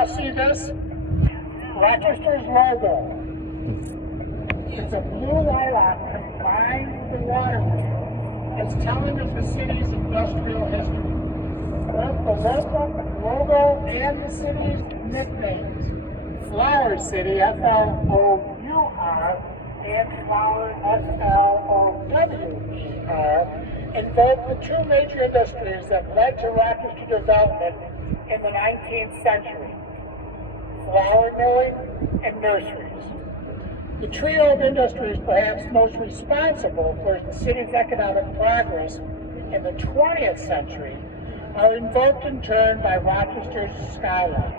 all see this? Rochester's logo. It's a blue lilac combined with the water wheel. It's telling us the city's industrial history. Both the logo and the city's nicknames. Flour City, F-L-O-U-R, and Flour, F-L-O-W-E-R, involved the two major industries that led to Rochester development in the 19th century, flour milling and nurseries. The trio of industries perhaps most responsible for the city's economic progress in the 20th century are invoked in turn by Rochester's skyline.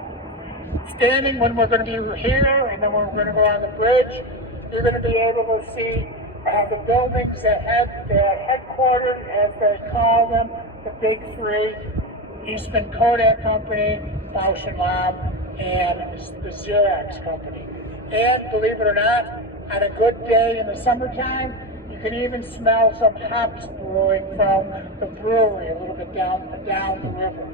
Standing when we're going to be here and then when we're going to go on the bridge, you're going to be able to see the buildings that have their headquarters, as they call them, the big three, Eastman Kodak Company, Bausch & Lomb, and the Xerox Company. And believe it or not, on a good day in the summertime, you can even smell some hops brewing from the brewery a little bit down the river.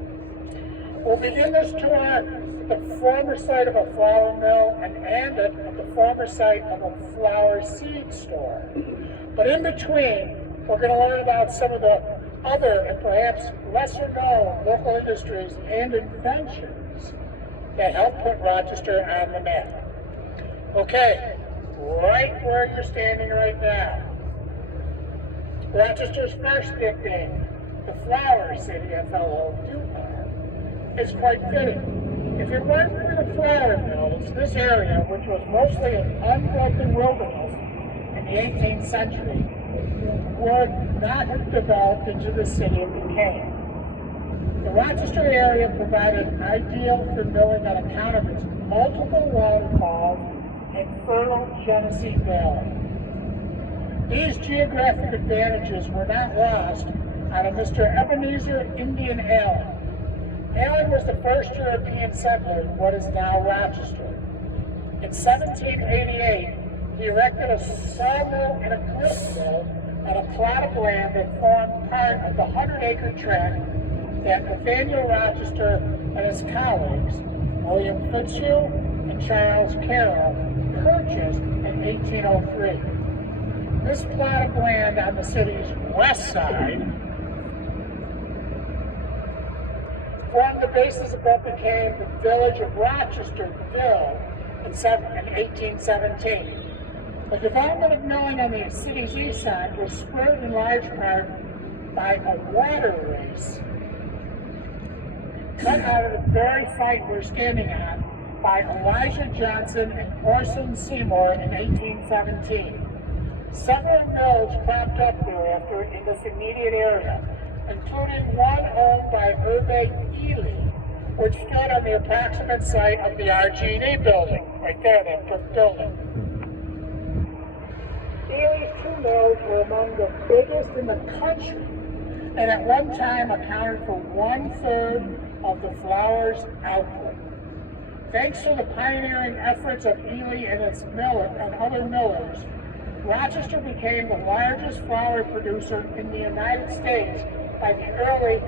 We'll begin this tour at the former site of a flour mill and end it at the former site of a flour seed store. But in between, we're going to learn about some of the other and perhaps lesser known local industries and inventions that helped put Rochester on the map. Okay, right where you're standing right now. Rochester's first nickname, the Flour City, F-L-O-U-R, is quite fitting. If you run through the flour mills, this area, which was mostly an unbroken wilderness in the 18th century, would not have developed into the city it became. The Rochester area provided ideal for milling on account of its multiple waterfalls and fertile Genesee Valley. These geographic advantages were not lost on a Mr. Ebenezer Indian Allen. Allen was the first European settler in what is now Rochester. In 1788, he erected a sawmill and a grist mill on a plot of land that formed part of the 100-acre tract that Nathaniel Rochester and his colleagues, William Fitzhugh and Charles Carroll, purchased in 1803. This plot of land on the city's west side formed the basis of what became the village of Rochesterville in 1817. The development of milling on the city's east side was spurred in large part by a water race cut out of the very site we're standing on by Elijah Johnson and Orson Seymour in 1817. Several mills cropped up thereafter in this immediate area, including one owned by Hervé Ely, which stood on the approximate site of the RG&E building, right there, that brick building. Ely's two mills were among the biggest in the country, and at one time accounted for 1/3 of the flour's output. Thanks to the pioneering efforts of Ely and its miller and other millers, Rochester became the largest flour producer in the United States by the early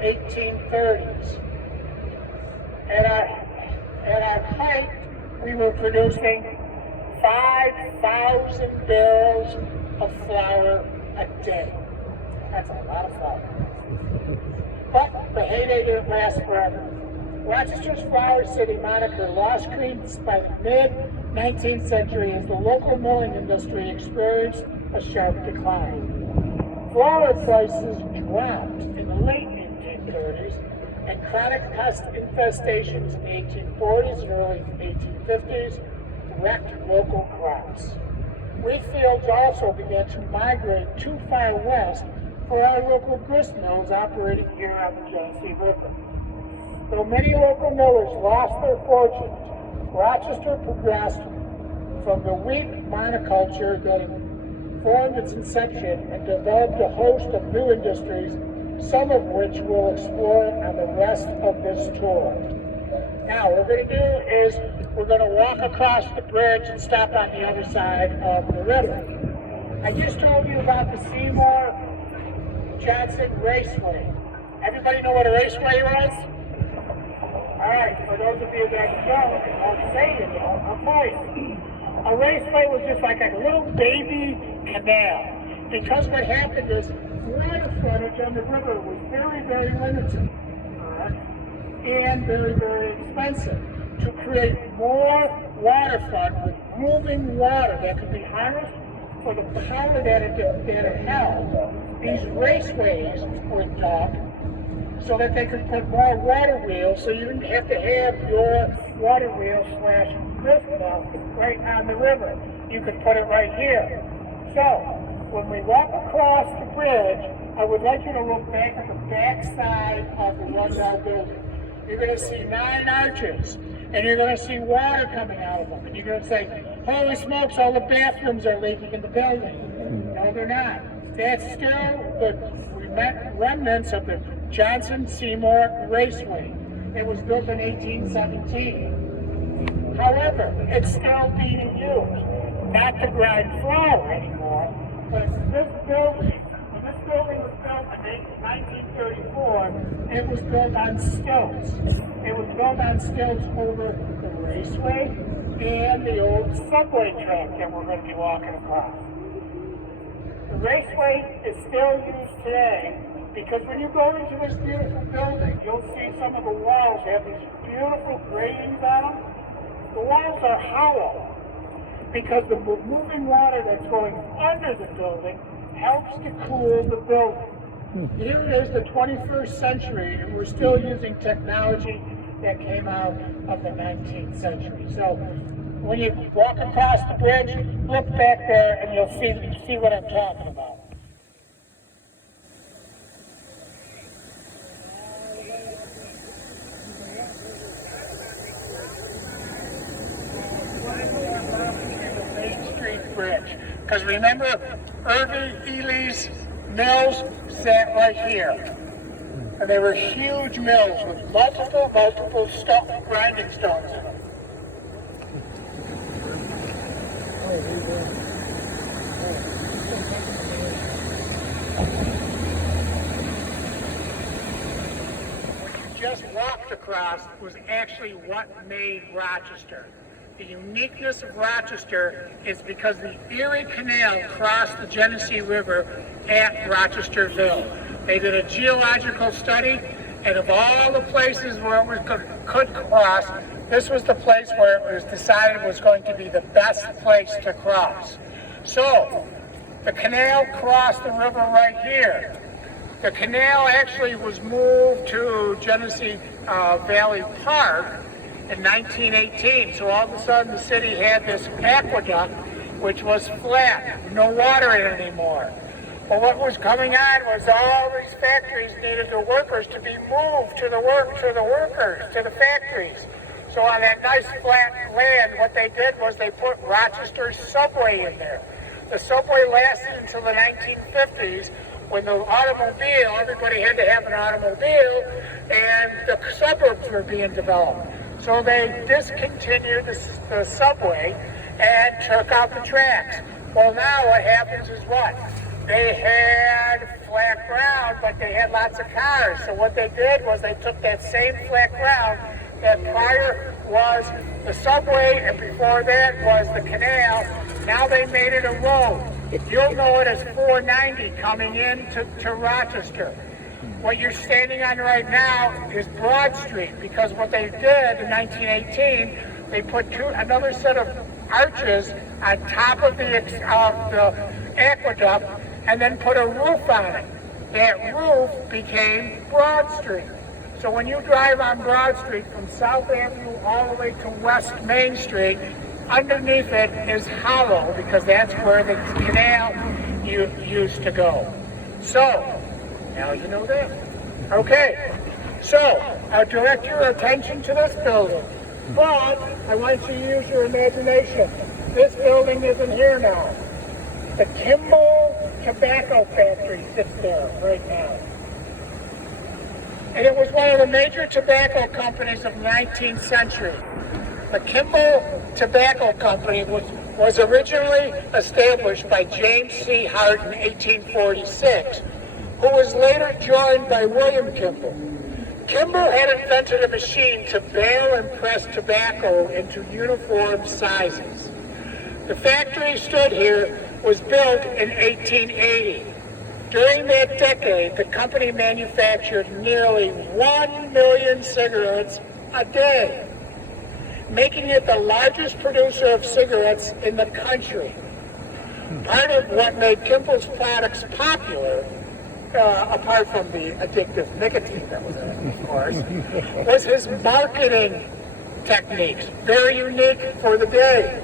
1830s. At our height, we were producing 5,000 barrels of flour a day. That's a lot of flour. But the heyday didn't last forever. Rochester's Flour City moniker lost credence by the mid-19th century as the local milling industry experienced a sharp decline. Flour prices dropped in the late 1830s, and chronic pest infestations in the 1840s and early 1850s wrecked local crops. Wheat fields also began to migrate too far west for our local grist mills operating here on the Genesee River. Though many local millers lost their fortunes, Rochester progressed from the wheat monoculture that formed its inception and developed a host of new industries, some of which we'll explore on the rest of this tour. Now, what we're going to do is we're going to walk across the bridge and stop on the other side of the river. I just told you about the Seymour Johnson Raceway. Everybody know what a raceway was? All right, for those of you that don't, or say you don't, I'll tell you. A raceway was just like a little baby canal. Because what happened is water frontage on the river was very, very limited. And very, very expensive. To create more waterfront with moving water that could be harnessed for the power that it held, these raceways were done so that they could put more water wheels, so you didn't have to have your water wheel slash gristmill right on the river. You could put it right here. So, when we walk across the bridge, I would like you to look back at the back side of the one-yard building. You're going to see 9 arches, and you're going to see water coming out of them. And you're going to say, holy smokes, all the bathrooms are leaking in the building. No, they're not. That's still the remnants of the Johnson Seymour Raceway. It was built in 1817. However, it's still being used, not to grind flour anymore, but it's this building. When this building was built in 1934, it was built on stilts. It was built on stilts over the raceway and the old subway track that we're going to be walking across. The raceway is still used today because when you go into this beautiful building, you'll see some of the walls have these beautiful gratings on them. The walls are hollow because the moving water that's going under the building helps to cool the building. Here it is the 21st century, and we're still using technology that came out of the 19th century. So when you walk across the bridge, look back there and you'll see what I'm talking about. Bridge. Because remember, Irving Ely's mills sat right here. And they were huge mills with multiple grinding stones in them. What you just walked across was actually what made Rochester. The uniqueness of Rochester is because the Erie Canal crossed the Genesee River at Rochesterville. They did a geological study, and of all the places where it could cross, this was the place where it was decided was going to be the best place to cross. So, the canal crossed the river right here. The canal actually was moved to Genesee Valley Park in 1918, so all of a sudden the city had this aqueduct which was flat, no water in it anymore. But what was coming on was all these factories needed the workers to be moved to the factories. So on that nice flat land, what they did was they put Rochester's subway in there. The subway lasted until the 1950s when the automobile, everybody had to have an automobile, and the suburbs were being developed. So they discontinued the subway and took out the tracks. Well, now what happens is what? They had flat ground, but they had lots of cars. So what they did was they took that same flat ground that prior was the subway and before that was the canal. Now they made it a road. You'll know it as 490 coming in to Rochester. What you're standing on right now is Broad Street, because what they did in 1918, they put another set of arches on top of the aqueduct and then put a roof on it. That roof became Broad Street. So when you drive on Broad Street from South Avenue all the way to West Main Street, underneath it is hollow because that's where the canal used to go. So, now you know that. Okay, so I'll direct your attention to this building, but I want you to use your imagination. This building isn't here now. The Kimball Tobacco Factory sits there right now. And it was one of the major tobacco companies of the 19th century. The Kimball Tobacco Company was originally established by James C. Hart in 1846, who was later joined by William Kimball. Kimball had invented a machine to bale and press tobacco into uniform sizes. The factory stood here was built in 1880. During that decade, the company manufactured nearly 1 million cigarettes a day, making it the largest producer of cigarettes in the country. Part of what made Kimball's products popular, apart from the addictive nicotine that was in it, of course, was his marketing techniques, very unique for the day.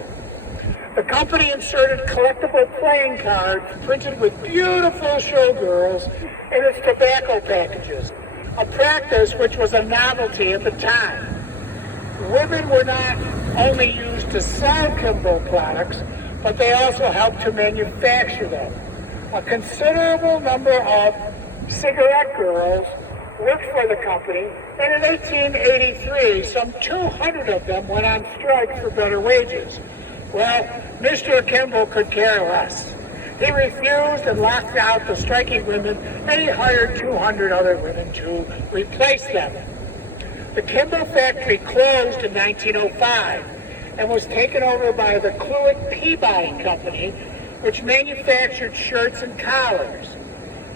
The company inserted collectible playing cards printed with beautiful showgirls in its tobacco packages, a practice which was a novelty at the time. Women were not only used to sell Kimball products, but they also helped to manufacture them. A considerable number of cigarette girls worked for the company, and in 1883, some 200 of them went on strike for better wages. Well, Mr. Kimball could care less. He refused and locked out the striking women, and he hired 200 other women to replace them. The Kimball factory closed in 1905 and was taken over by the Cluitt Peabody Company, which manufactured shirts and collars.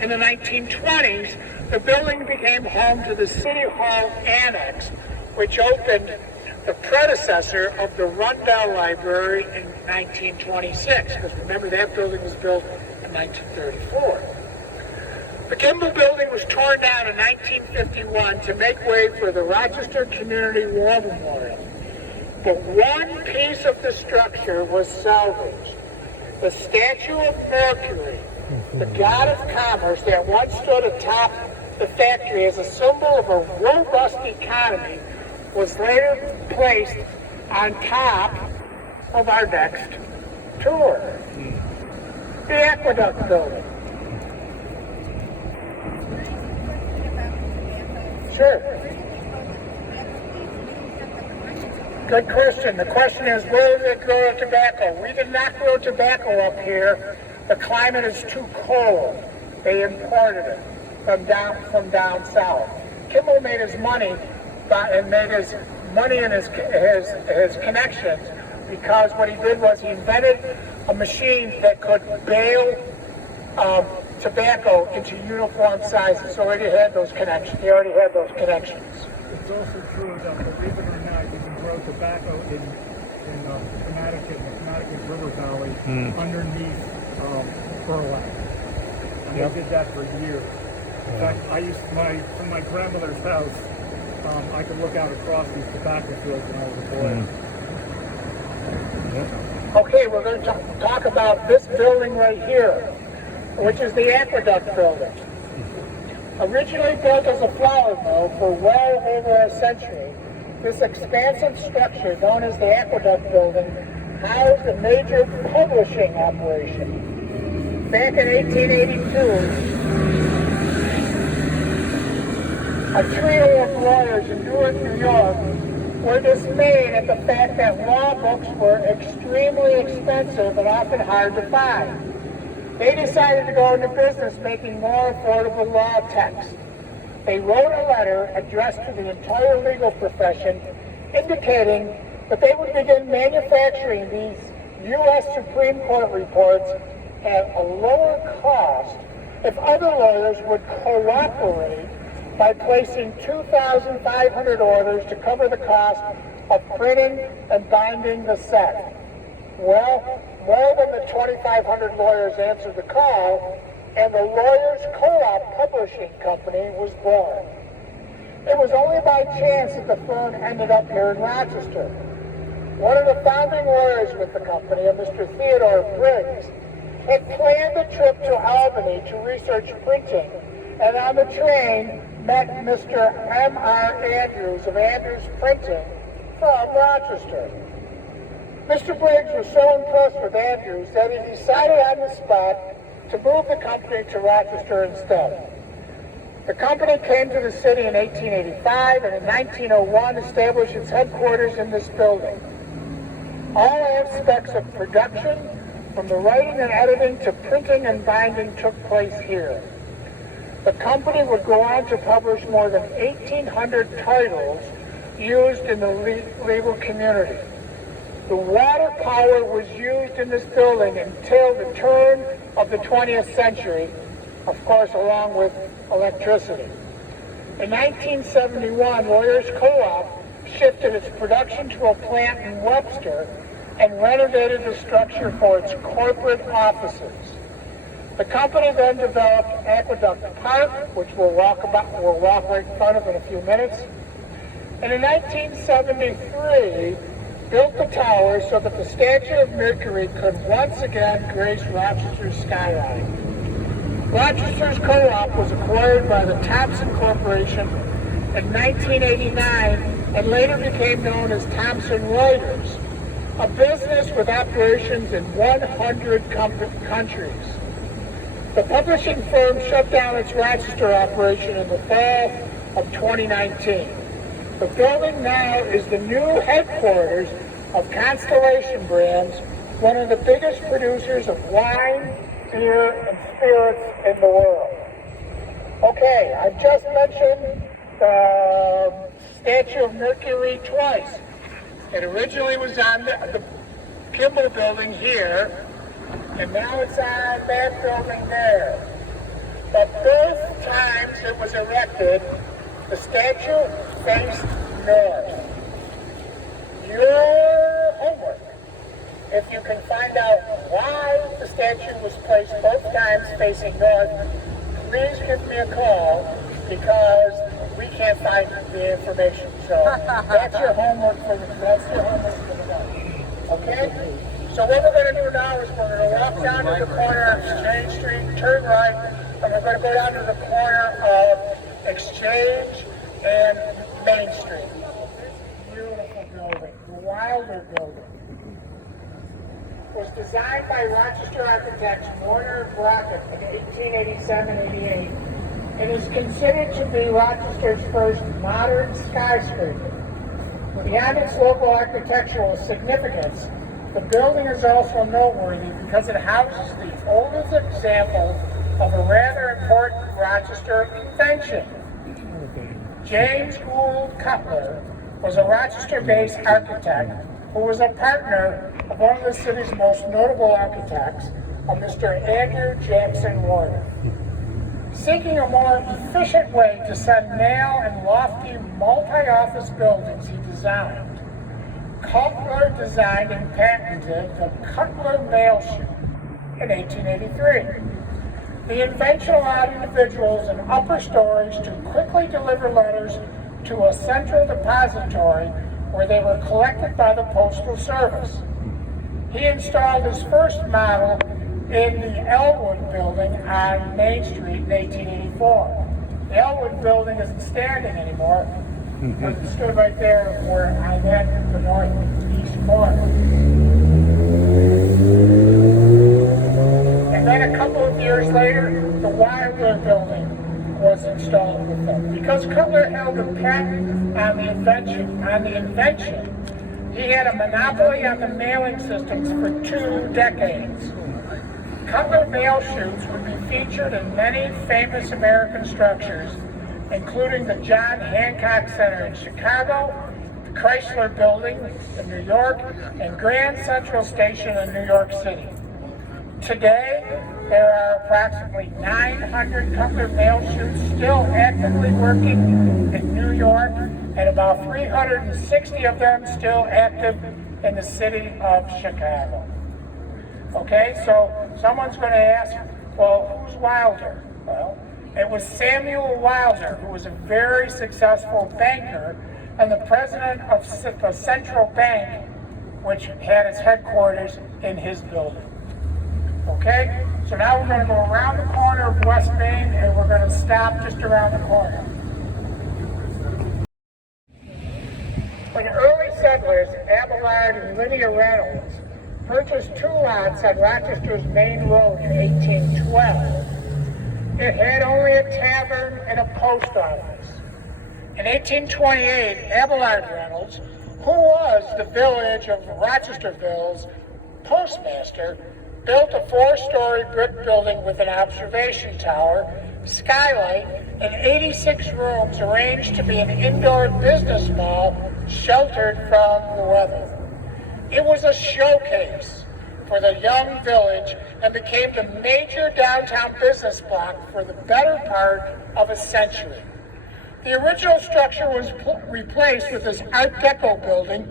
In the 1920s, the building became home to the City Hall Annex, which opened the predecessor of the Rundell Library in 1926, because remember that building was built in 1934. The Kimball building was torn down in 1951 to make way for the Rochester Community War Memorial. But one piece of the structure was salvaged. The statue of Mercury, the god of commerce that once stood atop the factory as a symbol of a robust economy, was later placed on top of our next tour. The Aqueduct Building. Sure. Good question. The question is, where does it grow tobacco? We did not grow tobacco up here. The climate is too cold. They imported it from down south. Kimball made his money and his connections, because what he did was he invented a machine that could bale tobacco into uniform sizes. So he already had those connections. It's also true that, believe it or not, you can grow tobacco in the Connecticut River Valley underneath burlap. And they did that for years. In fact, from my grandmother's house, I could look out across these tobacco fields when I was a boy. Okay, we're going to talk about this building right here, which is the Aqueduct Building. Originally built as a flour mill for well over a century, this expansive structure, known as the Aqueduct Building, housed a major publishing operation. Back in 1882, a trio of lawyers in Newark, New York, were dismayed at the fact that law books were extremely expensive and often hard to find. They decided to go into business making more affordable law texts. They wrote a letter addressed to the entire legal profession indicating that they would begin manufacturing these U.S. Supreme Court reports at a lower cost if other lawyers would cooperate by placing 2,500 orders to cover the cost of printing and binding the set. Well, more than the 2,500 lawyers answered the call, and the Lawyers Co-op Publishing Company was born. It was only by chance that the firm ended up here in Rochester. One of the founding lawyers with the company, a Mr. Theodore Briggs, had planned a trip to Albany to research printing, and on the train met Mr. M.R. Andrews of Andrews Printing from Rochester. Mr. Briggs was so impressed with Andrews that he decided on the spot to move the company to Rochester instead. The company came to the city in 1885 and in 1901 established its headquarters in this building. All aspects of production, from the writing and editing to printing and binding, took place here. The company would go on to publish more than 1,800 titles used in the legal community. The water power was used in this building until the turn of the 20th century, of course, along with electricity. In 1971, Lawyers Co-op shifted its production to a plant in Webster and renovated the structure for its corporate offices. The company then developed Aqueduct Park, which we'll walk right in front of in a few minutes. And in 1973, built the tower so that the Statue of Mercury could once again grace Rochester's skyline. Rochester's Co-op was acquired by the Thompson Corporation in 1989 and later became known as Thomson Reuters, a business with operations in 100 countries. The publishing firm shut down its Rochester operation in the fall of 2019. The building now is the new headquarters of Constellation Brands, one of the biggest producers of wine, beer, and spirits in the world. Okay, I've just mentioned the Statue of Mercury twice. It originally was on the Kimball building here, and now it's on that building there. But both times it was erected, the statue faced north. Your homework, if you can find out why the statue was placed both times facing north, please give me a call because we can't find the information. So that's your homework for the day. Okay? So what we're going to do now is we're going to walk down to the corner of Exchange Street, turn right, and we're going to go down to the corner of Exchange and Main Street. Beautiful building, the Wilder building. Was designed by Rochester architects Warner and Brockett in 1887-88 and is considered to be Rochester's first modern skyscraper. Beyond its local architectural significance, the building is also noteworthy because it houses the oldest example of a rather important Rochester invention. James Gould Cutler was a Rochester-based architect who was a partner of one of the city's most notable architects, a Mr. Andrew Jackson Warner. Seeking a more efficient way to send mail in lofty multi-office buildings he designed, Cutler designed and patented the Cutler mail chute in 1883. The invention allowed individuals in upper stories to quickly deliver letters to a central depository where they were collected by the Postal Service. He installed his first model in the Elwood building on Main Street in 1884. The Elwood building isn't standing anymore, but it stood right there where I'm at the northeast corner. And then a couple of years later, the Wilder building was installed with them. Because Cutler held a patent on the invention, he had a monopoly on the mailing systems for 2 decades. Cutler mail chutes would be featured in many famous American structures, including the John Hancock Center in Chicago, the Chrysler Building in New York, and Grand Central Station in New York City. Today, there are approximately 900 Cutler mail chutes still actively working in New York, and about 360 of them still active in the city of Chicago. Okay, so someone's going to ask, well, who's Wilder? Well, it was Samuel Wilder, who was a very successful banker and the president of the Central Bank, which had its headquarters in his building. Okay, so now we're going to go around the corner of West Main and we're going to stop just around the corner. When early settlers, Abelard and Lydia Reynolds, purchased 2 lots on Rochester's main road in 1812, it had only a tavern and a post office. In 1828, Abelard Reynolds, who was the village of Rochesterville's postmaster, built a 4-story brick building with an observation tower, skylight, and 86 rooms arranged to be an indoor business mall sheltered from the weather. It was a showcase for the young village and became the major downtown business block for the better part of a century. The original structure was replaced with this Art Deco building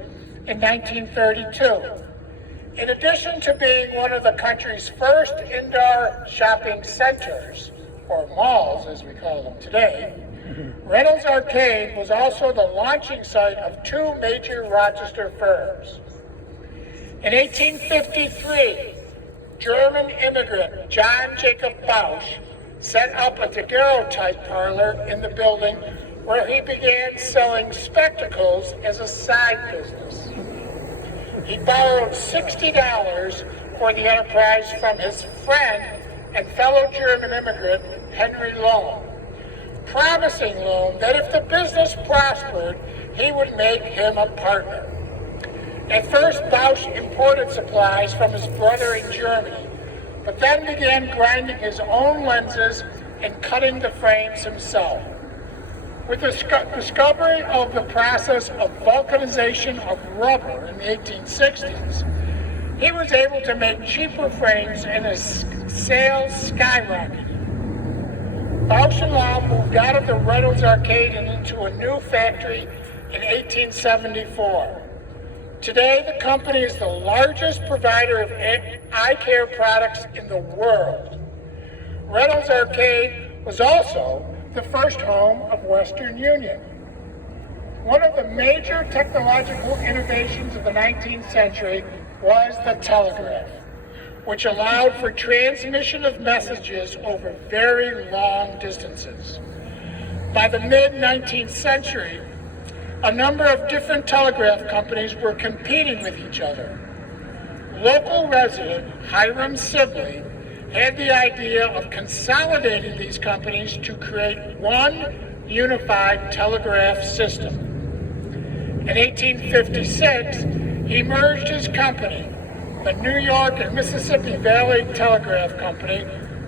in 1932. In addition to being one of the country's first indoor shopping centers, or malls as we call them today, Reynolds Arcade was also the launching site of two major Rochester firms. In 1853, German immigrant John Jacob Bausch set up a daguerreotype parlor in the building where he began selling spectacles as a side business. He borrowed $60 for the enterprise from his friend and fellow German immigrant Henry Lohm, promising Lohm that if the business prospered, he would make him a partner. At first, Bausch imported supplies from his brother in Germany, but then began grinding his own lenses and cutting the frames himself. With the discovery of the process of vulcanization of rubber in the 1860s, he was able to make cheaper frames and his sales skyrocketed. Bausch and Lomb moved out of the Reynolds Arcade and into a new factory in 1874. Today, the company is the largest provider of eye care products in the world. Reynolds Arcade was also the first home of Western Union. One of the major technological innovations of the 19th century was the telegraph, which allowed for transmission of messages over very long distances. By the mid-19th century, a number of different telegraph companies were competing with each other. Local resident Hiram Sibley had the idea of consolidating these companies to create one unified telegraph system. In 1856, he merged his company, the New York and Mississippi Valley Telegraph Company,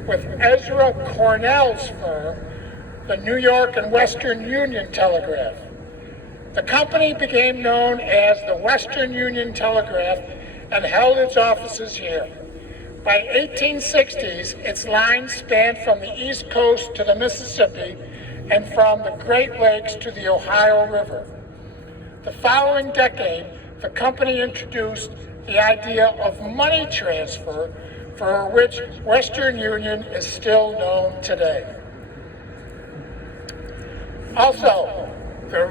with Ezra Cornell's firm, the New York and Western Union Telegraph. The company became known as the Western Union Telegraph and held its offices here. By 1860s, its lines spanned from the East Coast to the Mississippi and from the Great Lakes to the Ohio River. The following decade, the company introduced the idea of money transfer, for which Western Union is still known today. Also, the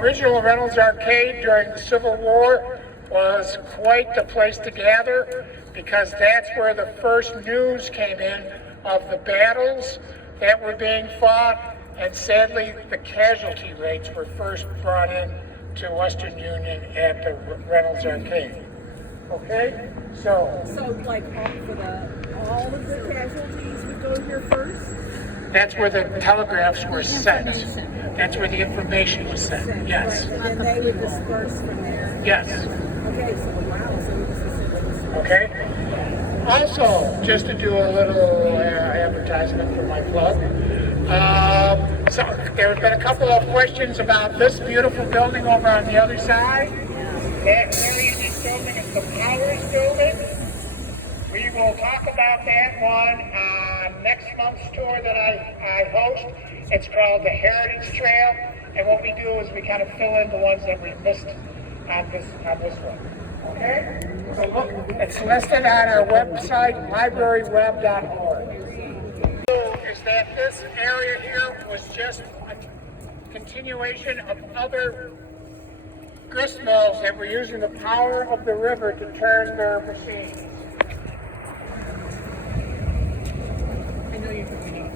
original Reynolds Arcade during the Civil War was quite the place to gather, because that's where the first news came in of the battles that were being fought, and sadly the casualty rates were first brought in to Western Union at the Reynolds Arcade. Okay, so like all of the casualties would go here first? that's where the telegraphs were sent. That's where the information was sent. Yes. Right, and then they would disperse from there. Yes. Okay, so wow, so Mississippi. Okay. Also, just to do a little advertisement for my plug. So there have been a couple of questions about this beautiful building over on the other side. That very unique building is the Powers Building. We will talk about that one on next month's tour that I host. It's called the Heritage Trail, and what we do is we kind of fill in the ones that we missed on this one. Okay? So look, it's listed on our website, libraryweb.org. Is that this area here was just a continuation of other grist mills that were using the power of the river to turn their machines. I know you're coming.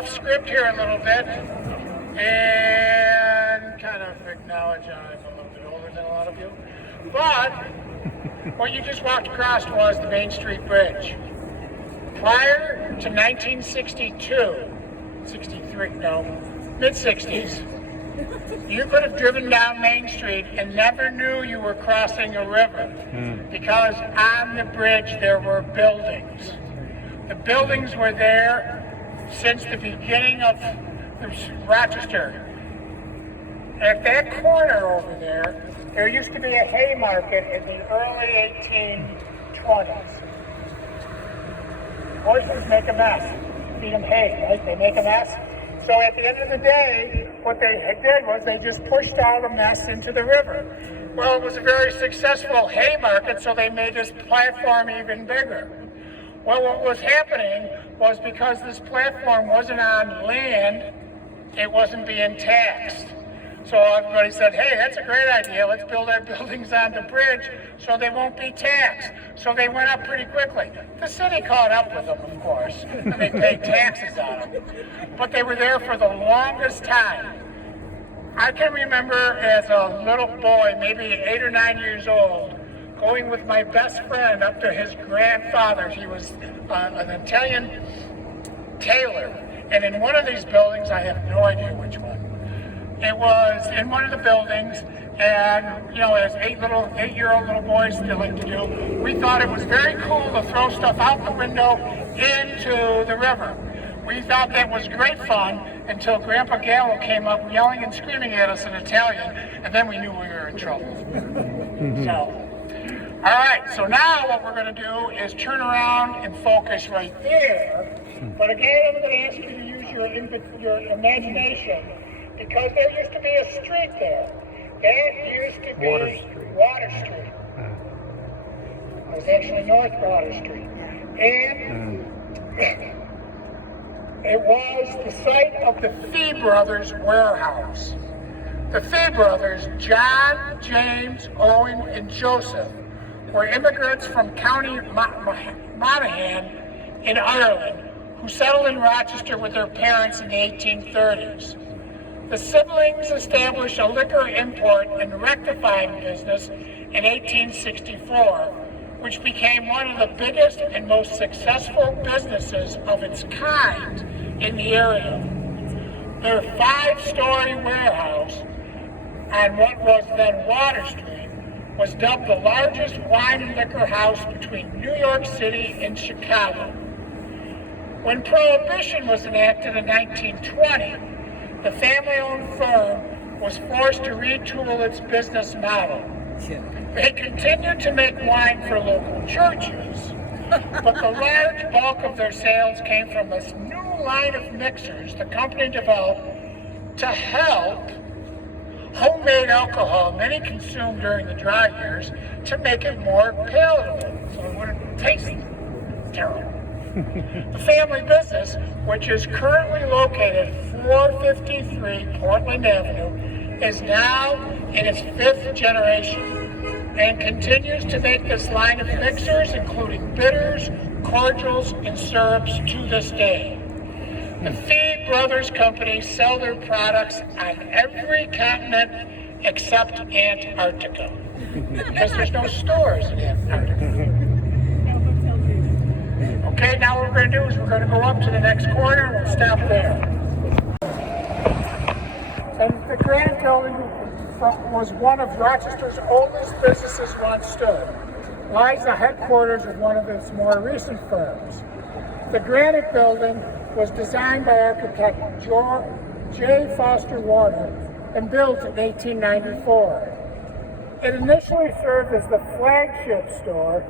off script here a little bit and kind of acknowledge I'm a little bit older than a lot of you. But what you just walked across was the Main Street Bridge. Prior to 1962, 63, no, mid-60s, you could have driven down Main Street and never knew you were crossing a river because on the bridge there were buildings. The buildings were there since the beginning of Rochester. At that corner over there used to be a hay market in the early 1820s. Horses make a mess. Feed them hay, right? They make a mess. So at the end of the day, what they did was they just pushed all the mess into the river. Well, it was a very successful hay market, so they made this platform even bigger. Well, what was happening was because this platform wasn't on land, it wasn't being taxed. So everybody said, hey, that's a great idea. Let's build our buildings on the bridge so they won't be taxed. So they went up pretty quickly. The city caught up with them, of course, and they paid taxes on them. But they were there for the longest time. I can remember as a little boy, maybe 8 or 9 years old, going with my best friend up to his grandfather's. He was an Italian tailor. And in one of these buildings, I have no idea which one, it was in one of the buildings, and you know, as 8-year-old little boys they like to do, we thought it was very cool to throw stuff out the window into the river. We thought that was great fun until Grandpa Gallo came up yelling and screaming at us in Italian, and then we knew we were in trouble. So, all right, so now what we're going to do is turn around and focus right there. But again, I'm going to ask you to use your imagination, because there used to be a street there. That used to be Water Street. It was actually North Water Street. And it was the site of the Fee Brothers warehouse. The Fee Brothers, John, James, Owen, and Joseph, were immigrants from County Monaghan in Ireland who settled in Rochester with their parents in the 1830s. The siblings established a liquor import and rectifying business in 1864, which became one of the biggest and most successful businesses of its kind in the area. Their 5-story warehouse on what was then Water Street was dubbed the largest wine and liquor house between New York City and Chicago. When Prohibition was enacted in 1920, the family-owned firm was forced to retool its business model. They continued to make wine for local churches, but the large bulk of their sales came from this new line of mixers the company developed to help homemade alcohol many consumed during the dry years to make it more palatable, so it wouldn't taste terrible. The family business, which is currently located at 453 Portland Avenue, is now in its 5th generation and continues to make this line of mixers, including bitters, cordials, and syrups, to this day. The Fee Brothers Company sell their products on every continent except Antarctica, because there's no stores in Antarctica. Okay, now what we're going to do is we're going to go up to the next corner and we'll stop there. And the Granite Building was one of Rochester's oldest businesses once stood. Lies the headquarters of one of its more recent firms. The Granite Building was designed by architect J. Foster Warner and built in 1894. It initially served as the flagship store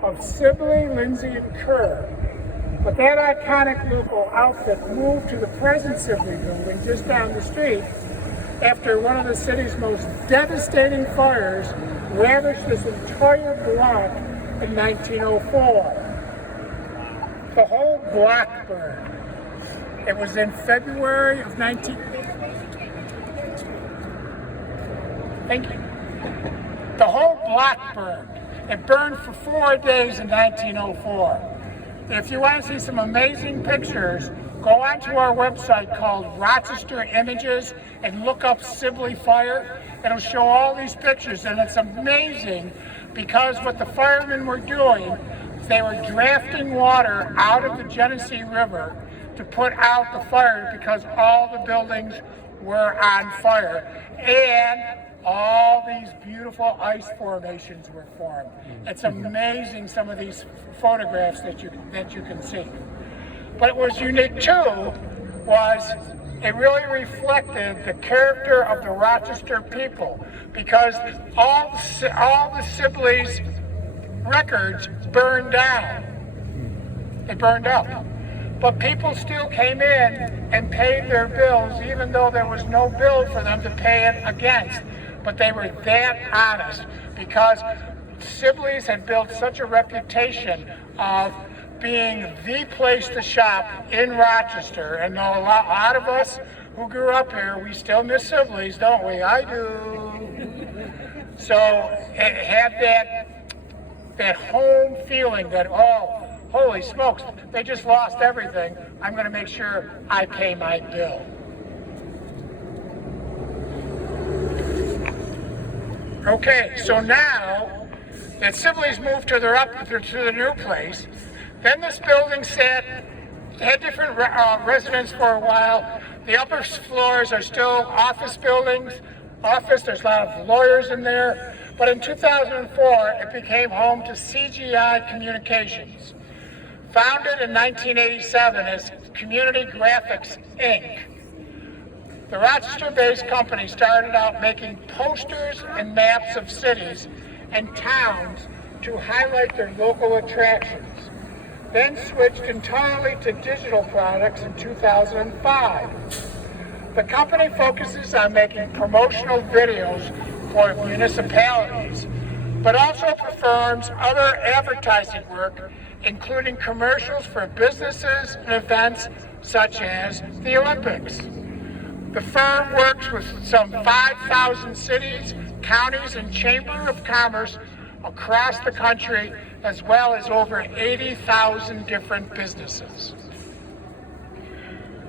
of Sibley, Lindsay, and Kerr. But that iconic local outfit moved to the present Sibley building just down the street after one of the city's most devastating fires ravaged this entire block in 1904. The whole block burned. It was in February of Thank you. The whole block burned. It burned for 4 days in 1904. And if you want to see some amazing pictures, go go onto our website called Rochester Images and look up Sibley Fire. It'll show all these pictures, and it's amazing because what the firemen were doing, they were drafting water out of the Genesee River to put out the fire because all the buildings were on fire, and all these beautiful ice formations were formed. It's amazing, some of these photographs that you can see. But what was unique too was it really reflected the character of the Rochester people, because all the Sibley's records burned down. They burned up. But people still came in and paid their bills, even though there was no bill for them to pay it against. But they were that honest, because Sibley's had built such a reputation of being the place to shop in Rochester. And a lot of us who grew up here, we still miss Sibley's, don't we? I do. So it had that home feeling that, oh, holy smokes, they just lost everything. I'm going to make sure I pay my bill. Okay, so now that Sibley's moved to the new place, then this building had different residents for a while. The upper floors are still office buildings. There's a lot of lawyers in there. But in 2004, it became home to CGI Communications. Founded in 1987 as Community Graphics, Inc., the Rochester-based company started out making posters and maps of cities and towns to highlight their local attractions, then switched entirely to digital products in 2005. The company focuses on making promotional videos for municipalities, but also performs other advertising work, including commercials for businesses and events such as the Olympics. The firm works with some 5,000 cities, counties, and Chamber of Commerce across the country, as well as over 80,000 different businesses.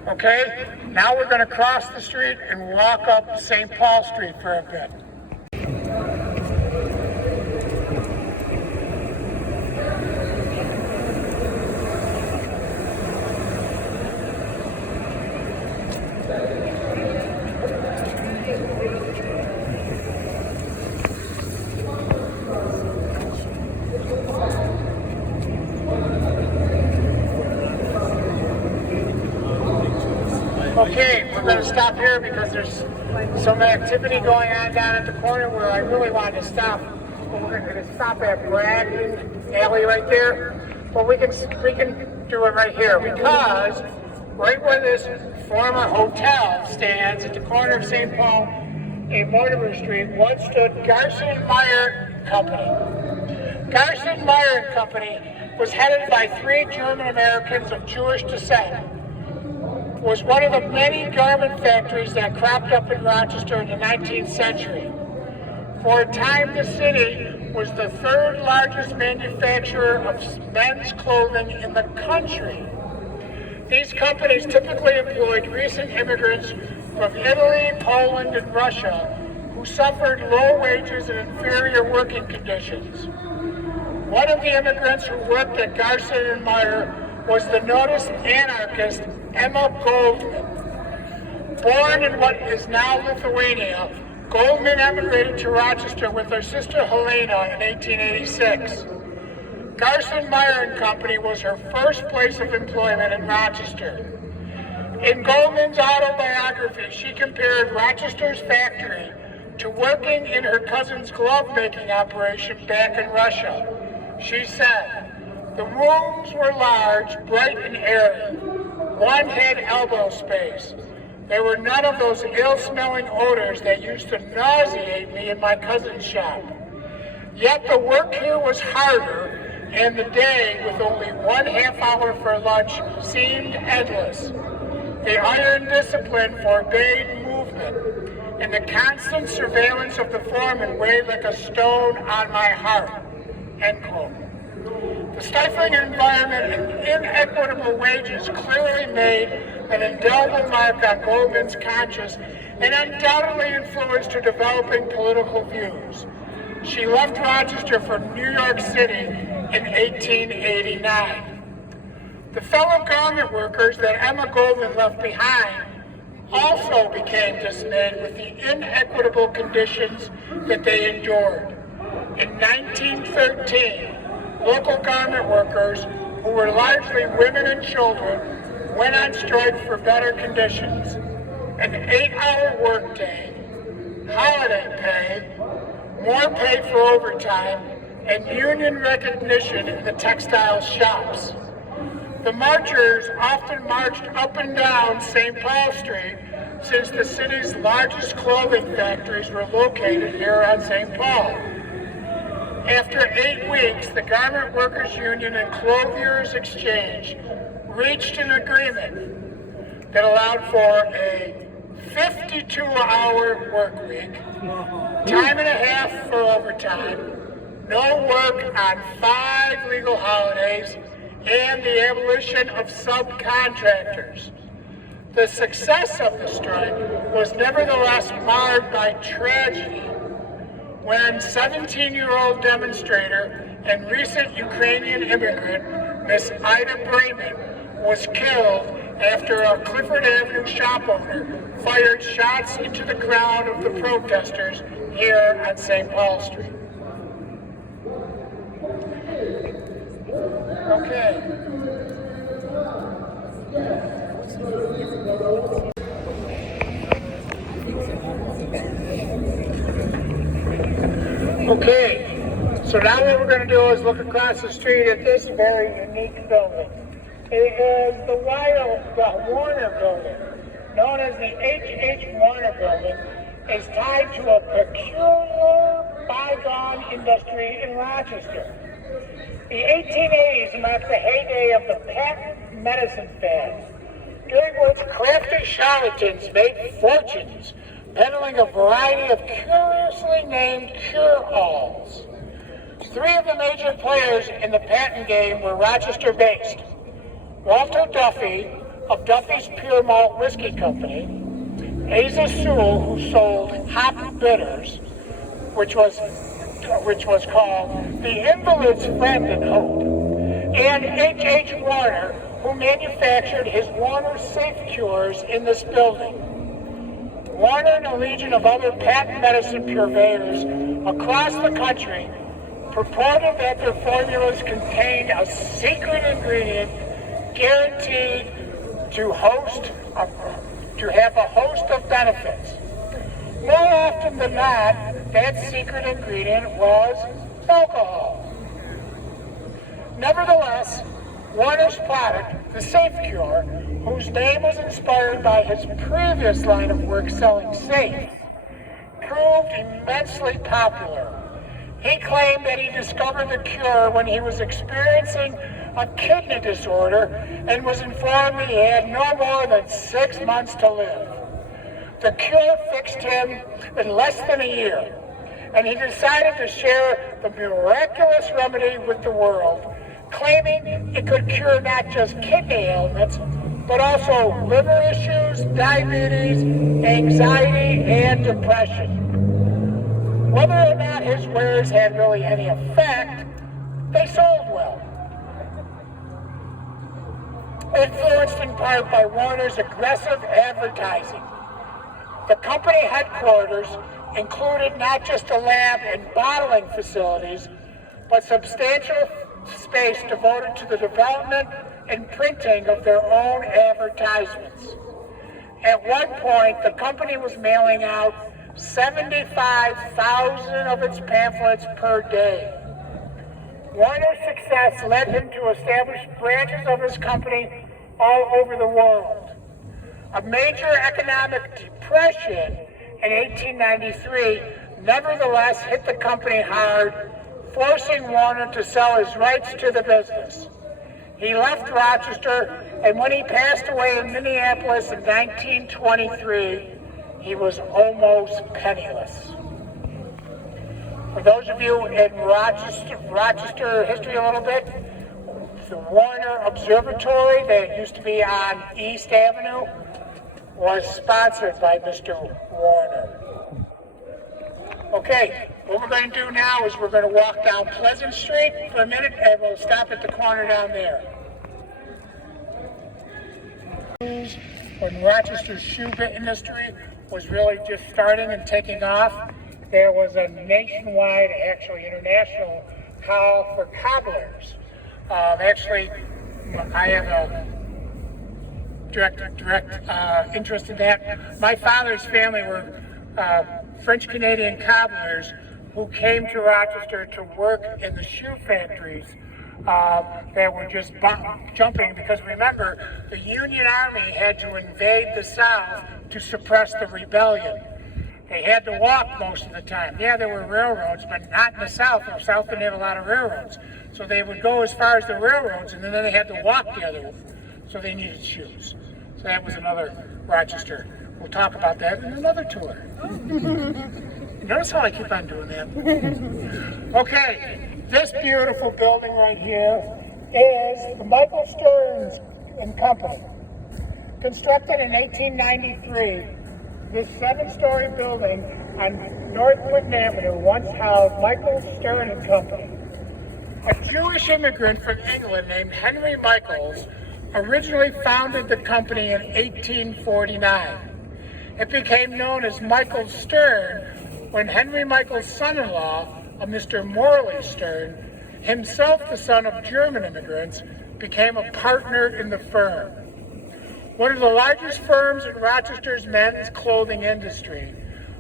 Okay, now we're going to cross the street and walk up St. Paul Street for a bit. Okay, we're going to stop here because there's some activity going on down at the corner where I really wanted to stop. But we're going to stop at Bragdon Alley right there. But we can do it right here, because right where this former hotel stands at the corner of St. Paul and Mortimer Street once stood Garson Meyer Company. Garson Meyer Company was headed by 3 German Americans of Jewish descent. Was one of the many garment factories that cropped up in Rochester in the 19th century. For a time, the city was the 3rd largest manufacturer of men's clothing in the country. These companies typically employed recent immigrants from Italy, Poland, and Russia who suffered low wages and inferior working conditions. One of the immigrants who worked at Garson and Meyer was the noted anarchist Emma Goldman. Born in what is now Lithuania, Goldman emigrated to Rochester with her sister Helena in 1886. Garson Meyer & Company was her first place of employment in Rochester. In Goldman's autobiography, she compared Rochester's factory to working in her cousin's glove-making operation back in Russia. She said, "The rooms were large, bright and airy. One had elbow space. There were none of those ill-smelling odors that used to nauseate me in my cousin's shop. Yet the work here was harder, and the day, with only 1/2 hour for lunch, seemed endless. The iron discipline forbade movement, and the constant surveillance of the foreman weighed like a stone on my heart." End quote. The stifling environment and inequitable wages clearly made an indelible mark on Goldman's conscience and undoubtedly influenced her developing political views. She left Rochester for New York City in 1889. The fellow garment workers that Emma Goldman left behind also became dismayed with the inequitable conditions that they endured. In 1913, local garment workers, who were largely women and children, went on strike for better conditions. An 8-hour workday, holiday pay, more pay for overtime, and union recognition in the textile shops. The marchers often marched up and down St. Paul Street since the city's largest clothing factories were located here on St. Paul. After 8 weeks, the Garment Workers Union and Clothiers Exchange reached an agreement that allowed for a 52-hour work week, time and a half for overtime, no work on 5 legal holidays, and the abolition of subcontractors. The success of the strike was nevertheless marred by tragedy when 17-year-old demonstrator and recent Ukrainian immigrant, Miss Ida Bremen, was killed after a Clifford Avenue shop owner fired shots into the crowd of the protesters here on St. Paul Street. Okay. Okay, so now what we're going to do is look across the street at this very unique building. It is the Warner Building, known as the H.H. Warner Building, is tied to a peculiar bygone industry in Rochester. The 1880s marked the heyday of the patent medicine fad, during which crafty charlatans made fortunes peddling a variety of curiously named cure-alls. 3 of the major players in the patent game were Rochester-based. Walter Duffy of Duffy's Pure Malt Whiskey Company, Asa Sewell, who sold hop bitters, which was called The Invalid's Friend and Hope, and H.H. Warner, who manufactured his Warner Safe Cures in this building. Warner and a legion of other patent medicine purveyors across the country purported that their formulas contained a secret ingredient guaranteed to have a host of benefits. More often than not, that secret ingredient was alcohol. Nevertheless, Warner's product, the Safe Cure, whose name was inspired by his previous line of work selling safes, proved immensely popular. He claimed that he discovered the cure when he was experiencing a kidney disorder and was informed that he had no more than 6 months to live. The cure fixed him in less than a year, and he decided to share the miraculous remedy with the world, claiming it could cure not just kidney ailments, but also liver issues, diabetes, anxiety, and depression. Whether or not his wares had really any effect, they sold well. Influenced in part by Warner's aggressive advertising, the company headquarters included not just a lab and bottling facilities, but substantial space devoted to the development and printing of their own advertisements. At one point, the company was mailing out 75,000 of its pamphlets per day. Warner's success led him to establish branches of his company all over the world. A major economic depression in 1893 nevertheless hit the company hard, forcing Warner to sell his rights to the business. He left Rochester, and when he passed away in Minneapolis in 1923, he was almost penniless. For those of you in Rochester history a little bit, the Warner Observatory that used to be on East Avenue was sponsored by Mr. Warner. Okay, what we're going to do now is we're going to walk down Pleasant Street for a minute and we'll stop at the corner down there. When Rochester's shoe industry was really just starting and taking off, there was a nationwide, actually international, call for cobblers. Actually, I have a direct interest in that. My father's family were French-Canadian cobblers who came to Rochester to work in the shoe factories that were just jumping, because remember, the Union Army had to invade the South to suppress the rebellion. They had to walk most of the time. Yeah, there were railroads, but not in the South. The South didn't have a lot of railroads. So they would go as far as the railroads, and then they had to walk the other way. So they needed shoes. So that was another Rochester. We'll talk about that in another tour. Notice how I keep on doing that. Okay, this beautiful building right here is the Michael Stearns and Company. Constructed in 1893, this 7-story building on North Clinton Avenue once housed Michael Stern and Company. A Jewish immigrant from England named Henry Michaels originally founded the company in 1849. It became known as Michael Stern when Henry Michael's son-in-law, a Mr. Morley Stern, himself the son of German immigrants, became a partner in the firm. One of the largest firms in Rochester's men's clothing industry,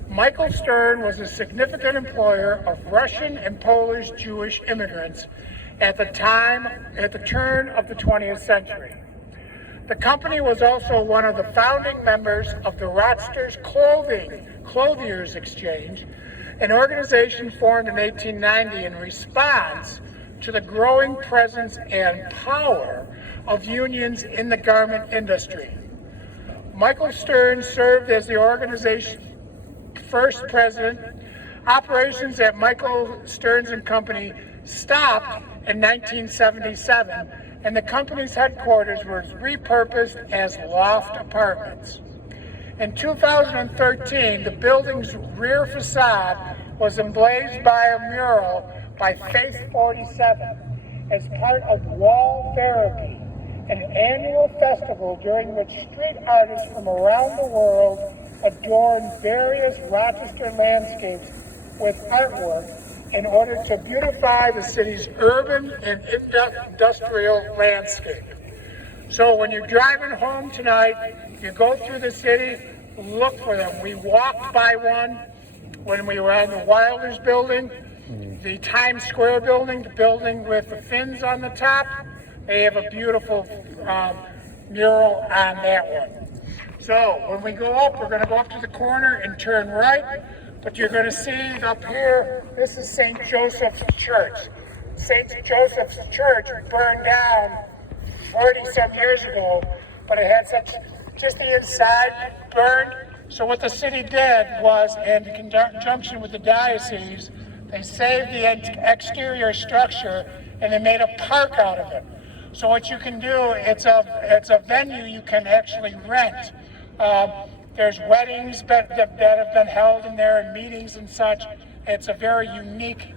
Michael Stern was a significant employer of Russian and Polish Jewish immigrants at the turn of the 20th century. The company was also one of the founding members of the Rochester's Clothiers Exchange, an organization formed in 1890 in response to the growing presence and power of unions in the garment industry. Michael Stern served as the organization's first president. Operations at Michael Stearns and Company stopped in 1977, and the company's headquarters was repurposed as loft apartments. In 2013, the building's rear facade was emblazoned by a mural by Faith 47 as part of Wall Therapy, an annual festival during which street artists from around the world adorn various Rochester landscapes with artwork in order to beautify the city's urban and industrial landscape. So when you're driving home tonight, you go through the city, look for them. We walked by one when we were on the Wilders building, the Times Square building, the building with the fins on the top. They have a beautiful mural on that one. So when we go up, we're going to go up to the corner and turn right. But you're going to see up here, this is St. Joseph's Church. St. Joseph's Church burned down 40-some years ago, but it had just the inside burned. So what the city did was, in conjunction with the diocese, they saved the exterior structure and they made a park out of it. So what you can do, it's a venue you can actually rent. There's weddings that have been held in there and meetings and such. It's a very unique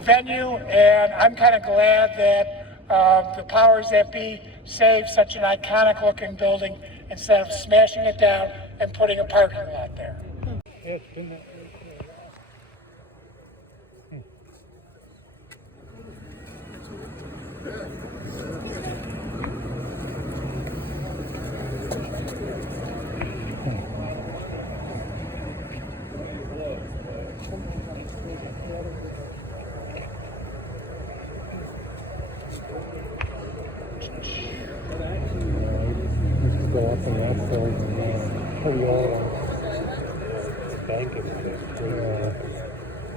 venue, and I'm kind of glad that the powers that be saved such an iconic looking building instead of smashing it down and putting a parking lot there. Go up and that building, bank is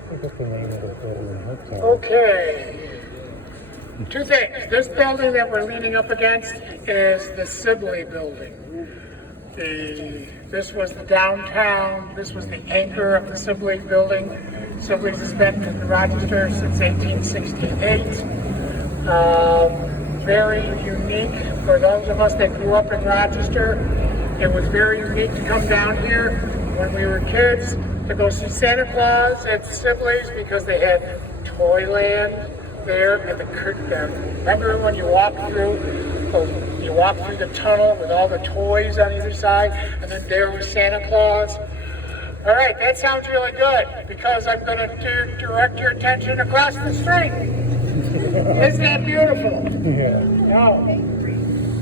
I forget the name of the building. Okay. Two things. This building that we're leaning up against is the Sibley building. This was the downtown, this was the anchor of the Sibley building. Sibley's has been in Rochester since 1868. Very unique for those of us that grew up in Rochester. It was very unique to come down here when we were kids to go see Santa Claus at Sibley's because they had Toyland there at the remember when you walked through the tunnel with all the toys on either side, and then there was Santa Claus. All right, that sounds really good because I'm going to direct your attention across the street. Isn't that beautiful? Yeah. No.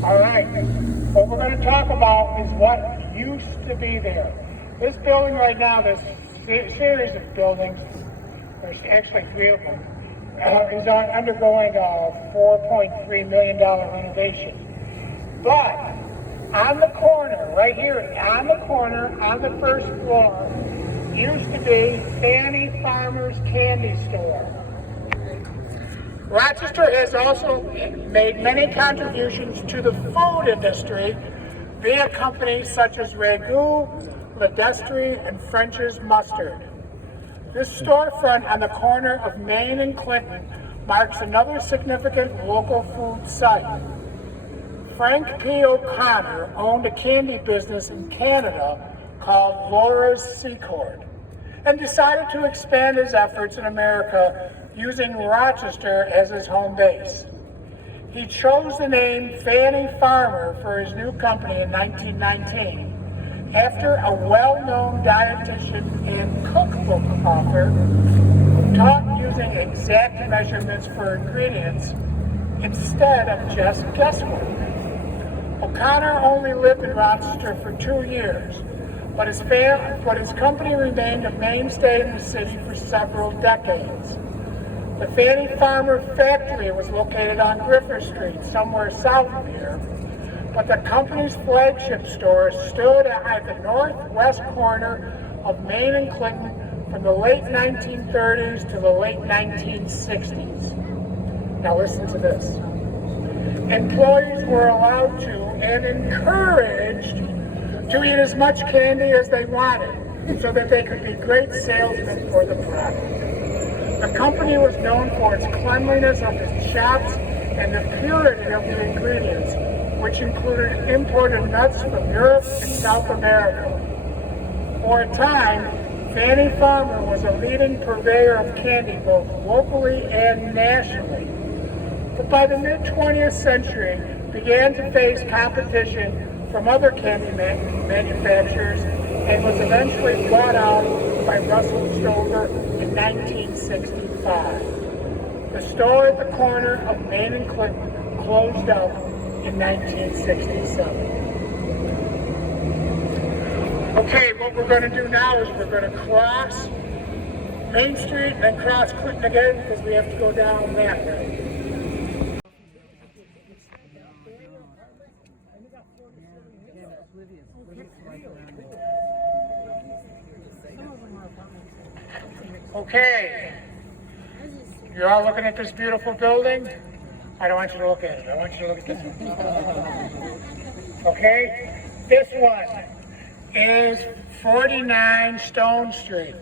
All right. What we're going to talk about is what used to be there. This building right now, this series of buildings, there's actually 3 of them, is undergoing a $4.3 million renovation. But on the corner, right here, on the corner, on the first floor, used to be Fanny Farmer's Candy Store. Rochester has also made many contributions to the food industry via companies such as Ragu, Ledestri, and French's Mustard. This storefront on the corner of Main and Clinton marks another significant local food site. Frank P. O'Connor owned a candy business in Canada called Laura's Secord and decided to expand his efforts in America using Rochester as his home base. He chose the name Fanny Farmer for his new company in 1919 after a well-known dietitian and cookbook author taught using exact measurements for ingredients instead of just guesswork. O'Connor only lived in Rochester for 2 years, but his company remained a mainstay in the city for several decades. The Fanny Farmer factory was located on Griffith Street, somewhere south of here, but the company's flagship store stood at the northwest corner of Main and Clinton from the late 1930s to the late 1960s. Now listen to this. Employees were allowed to and encouraged to eat as much candy as they wanted so that they could be great salesmen for the product. The company was known for its cleanliness of its shops and the purity of the ingredients, which included imported nuts from Europe and South America. For a time, Fanny Farmer was a leading purveyor of candy both locally and nationally. But by the mid-20th century, began to face competition from other candy manufacturers and was eventually bought out by Russell Stover in 1965. The store at the corner of Main and Clinton closed up in 1967. Okay, what we're going to do now is we're going to cross Main Street and then cross Clinton again because we have to go down that way. Okay, you're all looking at this beautiful building? I don't want you to look at it. I want you to look at this one. Okay, this one is 49 Stone Street.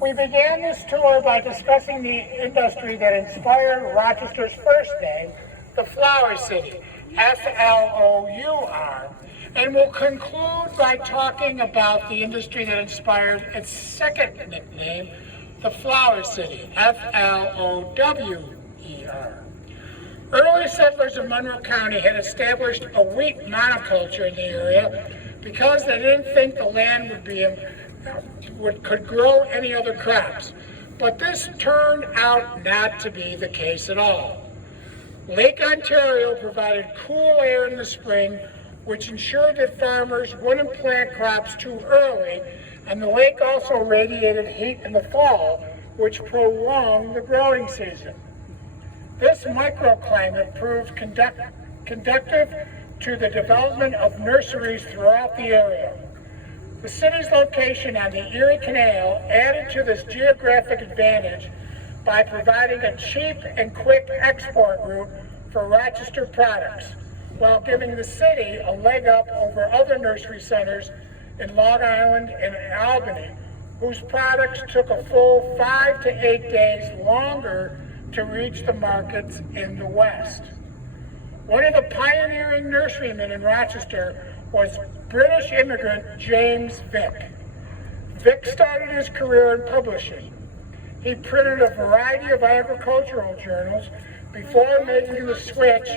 We began this tour by discussing the industry that inspired Rochester's first name, the Flour City, Flour, and we'll conclude by talking about the industry that inspired its second nickname, the Flour City, Flower. Early settlers of Monroe County had established a wheat monoculture in the area because they didn't think the land could grow any other crops. But this turned out not to be the case at all. Lake Ontario provided cool air in the spring, which ensured that farmers wouldn't plant crops too early, and the lake also radiated heat in the fall, which prolonged the growing season. This microclimate proved conducive to the development of nurseries throughout the area. The city's location on the Erie Canal added to this geographic advantage by providing a cheap and quick export route for Rochester products, while giving the city a leg up over other nursery centers in Long Island and Albany, whose products took a full 5 to 8 days longer to reach the markets in the West. One of the pioneering nurserymen in Rochester was British immigrant James Vick. Vick started his career in publishing. He printed a variety of agricultural journals before making the switch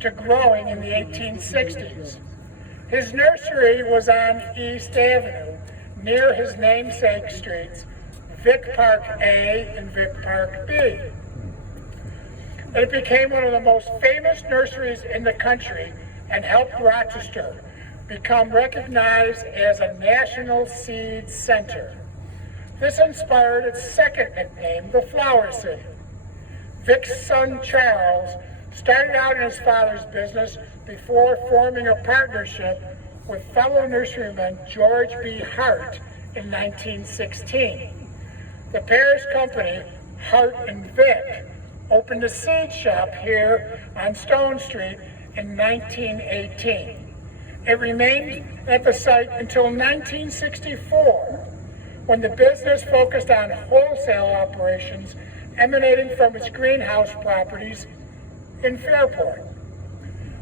to growing in the 1860s. His nursery was on East Avenue, near his namesake streets, Vick Park A and Vick Park B. It became one of the most famous nurseries in the country and helped Rochester become recognized as a national seed center. This inspired its second nickname, the Flower City. Vick's son Charles started out in his father's business before forming a partnership with fellow nurseryman George B. Hart in 1916. The pair's company, Hart and Vick, opened a seed shop here on Stone Street in 1918. It remained at the site until 1964, when the business focused on wholesale operations emanating from its greenhouse properties in Fairport.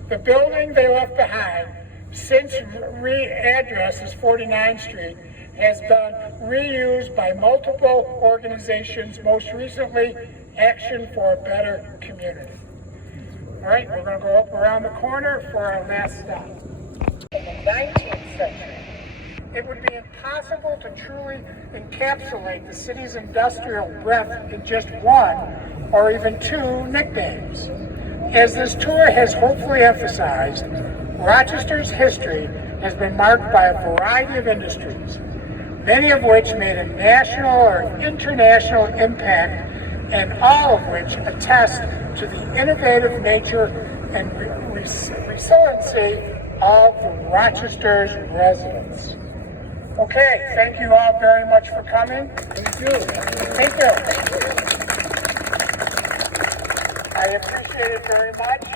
The building they left behind, since readdressed as 49th Street, has been reused by multiple organizations, most recently Action for a Better Community. All right, we're going to go up around the corner for our last stop. In the 19th century, it would be impossible to truly encapsulate the city's industrial breadth in just one or even two nicknames. As this tour has hopefully emphasized, Rochester's history has been marked by a variety of industries, many of which made a national or international impact, and all of which attest to the innovative nature and resiliency of Rochester's residents. Okay, thank you all very much for coming. Thank you. Thank you. I appreciate it very much.